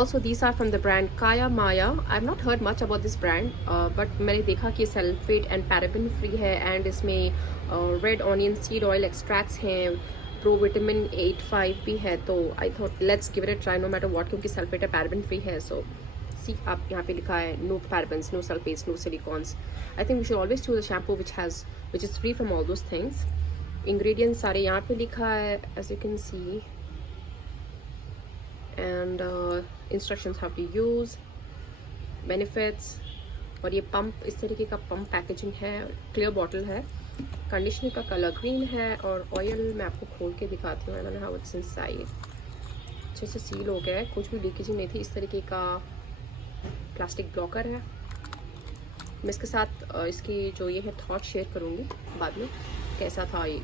Also, these are from the brand Kayamaya. I've not heard much about this brand, but मैंने देखा कि sulphate and paraben free है and इसमें red onion seed oil extracts हैं, pro vitamin 85 भी है. तो I thought let's give it a try no matter what, क्योंकि सल्फेट है पैराबिन फ्री है. सो सी आप यहाँ पे लिखा है no parabens, no sulphates, no silicones. I think we should always choose a shampoo which is free from all those things. Ingredients सारे यहाँ पे लिखा है as you can see, and instructions how to use, benefits. और ये pump इस तरीके का पंप पैकेजिंग है, क्लियर बॉटल है, कंडीशनर का कलर ग्रीन है और ऑयल मैं आपको खोल के दिखाती हूँ. I don't know how it's inside. अच्छे से सील हो गया है, कुछ भी लीकेज नहीं थी. इस तरीके का प्लास्टिक ब्लॉकर है. मैं इसके साथ इसकी जो ये है थॉट शेयर करूँगी बाद में कैसा था ये.